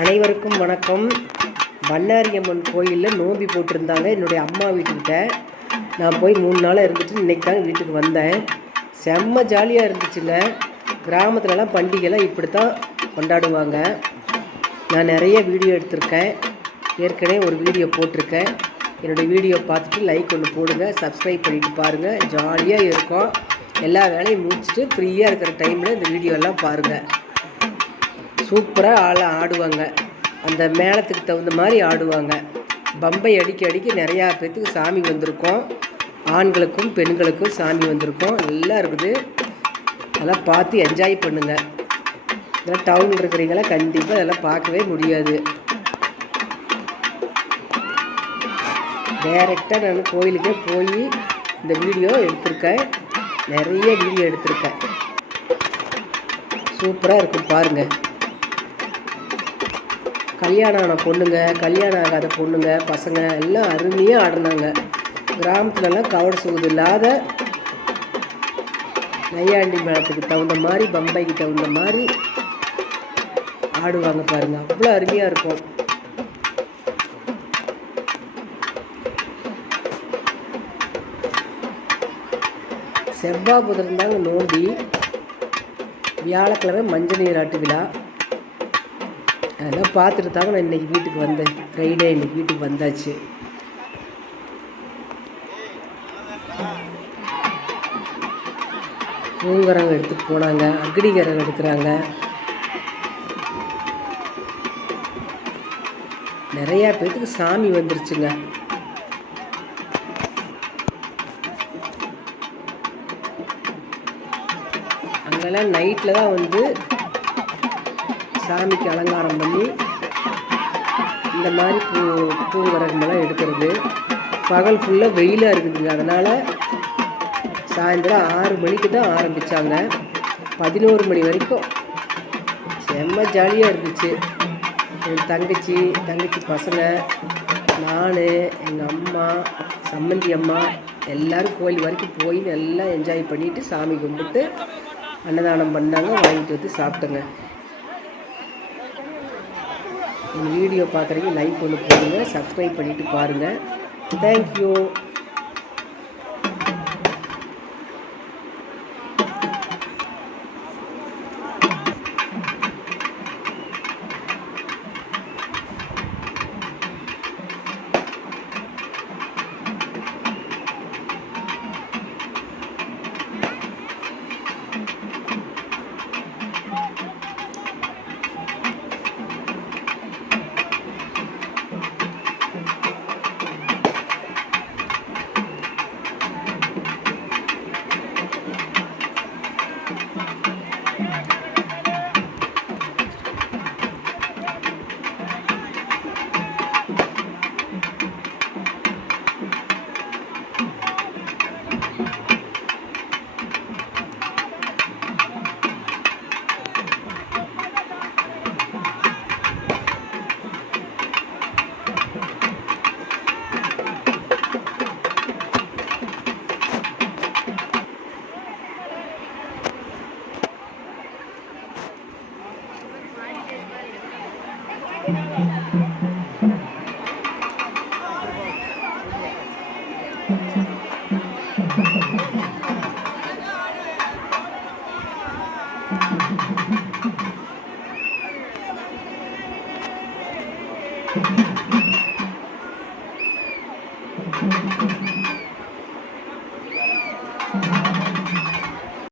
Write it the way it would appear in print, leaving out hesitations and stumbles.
அனைவருக்கும் வணக்கம். பண்ணாரியம்மன் கோயிலில் நோம்பி போட்டிருந்தாங்க என்னுடைய அம்மா வீட்டுக்கிட்ட. நான் போய் 3 நாளாக இருந்துட்டு இன்றைக்கி தான் வீட்டுக்கு வந்தேன். செம்ம ஜாலியாக இருந்துச்சுங்க. கிராமத்துலலாம் பண்டிகைலாம் இப்படி தான் கொண்டாடுவாங்க. நான் நிறைய வீடியோ எடுத்திருக்கேன், ஏற்கனவே ஒரு வீடியோ போட்டிருக்கேன். என்னுடைய வீடியோ பார்த்துட்டு லைக் ஒன்று போடுங்க, சப்ஸ்கிரைப் பண்ணிவிட்டு பாருங்கள். ஜாலியாக இருக்கும். எல்லா வேலையும் முடிச்சுட்டு ஃப்ரீயாக இருக்கிற டைமில் இந்த வீடியோலாம் பாருங்கள். சூப்பராக ஆடுவாங்க. அந்த மேளத்துக்கு தகுந்த மாதிரி ஆடுவாங்க. பம்பை அடிக்க நிறையா பேர்த்துக்கு சாமி வந்திருக்கும். ஆண்களுக்கும் பெண்களுக்கும் சாமி வந்திருக்கும். நல்லா இருக்குது. அதெல்லாம் பார்த்து என்ஜாய் பண்ணுங்கள். இதெல்லாம் டவுனில் இருக்கிறீங்களா கண்டிப்பாக அதெல்லாம் பார்க்கவே முடியாது. டைரெக்டாக நான் கோயிலுக்கே போய் இந்த வீடியோ எடுத்திருக்கேன். நிறைய வீடியோ எடுத்திருக்கேன். சூப்பராக இருக்கும் பாருங்கள். கல்யாணம் ஆன பொண்ணுங்க, கல்யாணம் ஆகாத பொண்ணுங்க, பசங்க எல்லாம் அருமையாக ஆடினாங்க. கிராமத்துலலாம் கவட சுகுது இல்லாத நையாண்டி மேளத்துக்கு தகுந்த மாதிரி, பம்பைக்கு தகுந்த மாதிரி ஆடுவாங்க பாருங்கள். அவ்வளோ அருமையாக இருக்கும். செவ்வாய் புதன் தாங்க நோம்பி. வியாழக்கிழமை மஞ்சள் நீராட்டு விழா. அதெல்லாம் பார்த்துட்டு தாங்க நான் இன்றைக்கி வீட்டுக்கு வந்தேன். ஃப்ரைடே இன்றைக்கி வீட்டுக்கு வந்தாச்சு. பூங்கரங்க எடுத்துகிட்டு போனாங்க, அக்னிகரங்க எடுக்கிறாங்க. நிறையா பேர்த்துக்கு சாமி வந்துருச்சுங்க. அங்கெல்லாம் நைட்டில் தான் வந்து சாமிக்கு அலங்காரம் பண்ணி இந்த மாதிரி பூங்கரகமெல்லாம் எடுக்கிறது. பகல் ஃபுல்லாக வெயிலாக இருக்குதுங்க. அதனால் சாயந்தரம் 6 மணிக்கு தான் ஆரம்பித்தாங்க. 11 மணி வரைக்கும் செம்ம ஜாலியாக இருந்துச்சு. என் தங்கச்சி பசங்க, நான், எங்கள் அம்மா, சம்மந்தி அம்மா எல்லோரும் கோயில் வரைக்கும் போய் நல்லா என்ஜாய் பண்ணிவிட்டு சாமி கும்பிட்டு அன்னதானம் பண்ணாங்க. வாங்கிட்டு வந்து சாப்பிட்டோங்க. இந்த வீடியோ பார்க்குறீங்க லைக் ஒன்று போடுங்க, சப்ஸ்கிரைப் பண்ணிவிட்டு பாருங்கள். தேங்க்யூ. Thank you.